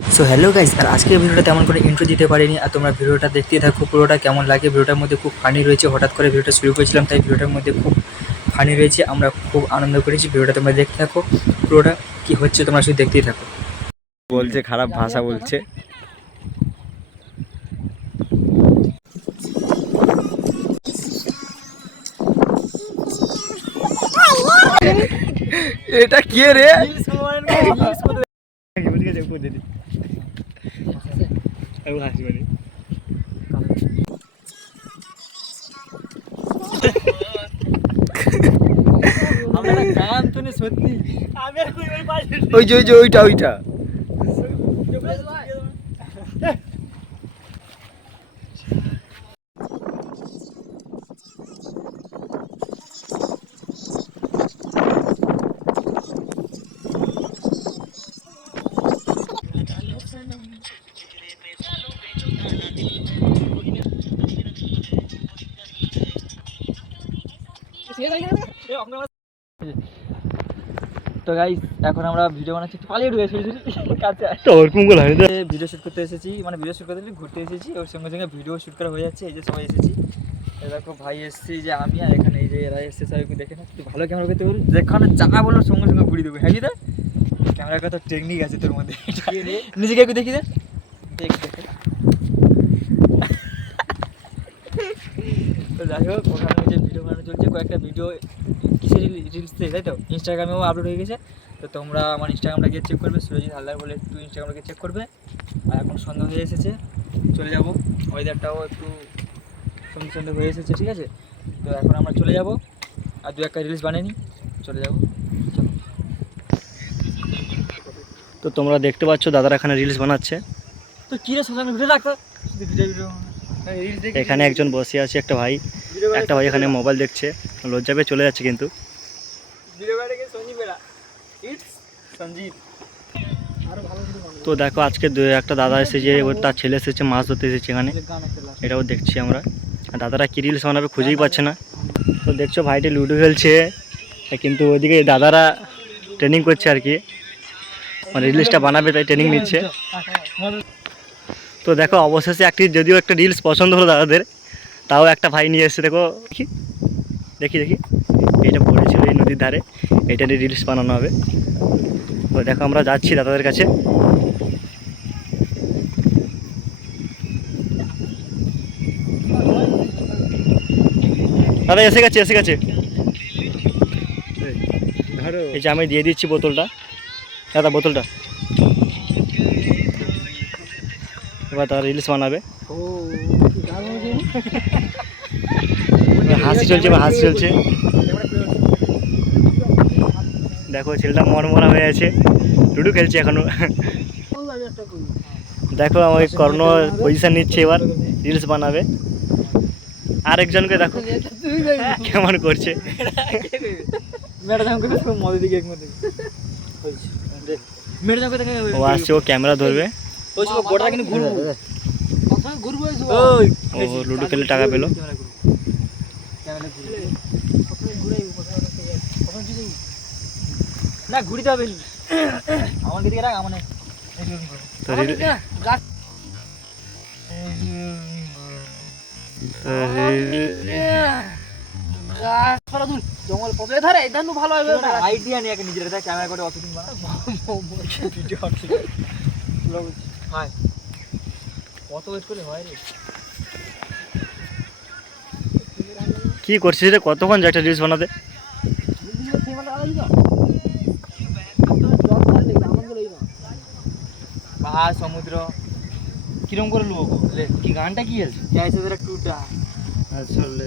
So hello guys, আর আজকের ভিডিওটা তেমন করে ইন্ট্রো দিতে পারিনি, আর তোমরা ভিডিওটা দেখতেই থাকো। পুরোটা কেমন লাগে, ভিডিওটার মধ্যে খুব ফানি রয়েছে। হঠাৎ করে ভিডিওটা শুরু করেছিলাম, তাই ভিডিওটার মধ্যে খুব ফানি রয়েছে। আমরা খুব আনন্দ করেছি। ভিডিওটা তোমরা দেখতে থাকো, পুরোটা কি হচ্ছে তোমরা শুধু দেখতেই থাকো। বলছে খারাপ ভাষা বলছে। এটা কে রে? ওই যে ওইটা ওইটা তো গাইস, এখন আমরা ভিডিও বানাচ্ছি, পালিয়ে ঢুকেছি কাছে। ভিডিও শ্যুট করতে এসেছি, মানে ভিডিও শ্যুট করতে ঘুরতে এসেছি, ওর সঙ্গে সঙ্গে ভিডিও শ্যুট করা হয়ে যাচ্ছে। এই যে সবাই এসেছি, দেখো ভাই এসেছি, যে আমি, আর এখানে এই যে এরা এসছে। সবাইকে দেখে না, তুই ভালো ক্যামেরা করতে পারবি, যেখানে যা বলো সঙ্গে সঙ্গে ঘুরিয়ে দেবো। হ্যাঁ, দা ক্যামেরার কত টেকনিক আছে তোর মধ্যে, নিজেকে একটু দেখি দে। তো যাই হোক, ওখানে যে ভিডিও বানানো চলছে, কয়েকটা ভিডিও কিসের রিলসে, তাই তো ইনস্টাগ্রামেও আপলোড হয়ে গেছে। তো তোমরা আমার ইনস্টাগ্রামটা গিয়ে চেক করবে, সুরজিৎ হালদার বলে একটু ইনস্টাগ্রামটা চেক করবে। আর এখন সন্ধ্যা হয়ে এসেছে, চলে যাব। ওয়েদারটাও একটু সন্ধ্যে সন্ধ্যে হয়ে এসেছে, ঠিক আছে। তো এখন আমরা চলে যাব, আর দু একটা রিলস বানিয়ে নিই, চলে যাব। তো তোমরা দেখতে পাচ্ছ দাদারা এখানে রিলস বানাচ্ছে। তো কী রে, সোশ্যাল মিডিয়া রাখতো ভিডিও এখানে একজন বসে আছে, একটা ভাই এখানে মোবাইল দেখছে, লজ্জা পেয়ে চলে যাচ্ছে কিন্তু। তো দেখো আজকে একটা দাদা এসেছে, তার ছেলে এসেছে, মাছ ধরতে এসেছে এখানে, এটাও দেখছি আমরা। আর দাদারা কি রিলস বানাবে খুঁজেই পাচ্ছে না। তো দেখছো ভাইটি লুডো খেলছে, কিন্তু ওইদিকে দাদারা ট্রেনিং করছে আর কি, মানে রিলসটা বানাবে তাই ট্রেনিং নিচ্ছে। তো দেখো অবশেষে যদিও একটা রিলস পছন্দ হলো দাদাদের, তাও একটা ভাই নিয়ে এসছে। দেখো দেখি এইটা পড়েছিল এই নদীর ধারে, এটা নিয়ে রিলস বানানো হবে। তো দেখো আমরা যাচ্ছি দাদাদের কাছে। দাদা এসে গেছে। এই যে আমি দিয়ে দিচ্ছি বোতলটা, দাদা বোতলটা। এবার তারা রিলস বানাবে। হাসি চলছে। দেখো ছেলেটা মনমরা হয়ে আছে, লুডো খেলছে এখনো। দেখো আমার কর্ণ পজিশন নিচ্ছে, এবার রিলস বানাবে। আরেকজনকে দেখো কেমন করছে। ও আসছে, ও ক্যামেরা ধরবে, ও লুডো খেলে টাকা পেলো। না ঘুরিতে হবে, আমার দিকে রাখ, আমার জঙ্গল পথে ধারে ভালো হবে। আইডিয়া নিয়ে নিজের ক্যামেরা করে অতদিন কত ওয়েট করলে হয় রে। কি করছিস রে, কতক্ষণ যে একটা রিলস বানাতে? পাহাড় সমুদ্র কিরম করে লোক কি গানটা কি আছে টুটা আসলে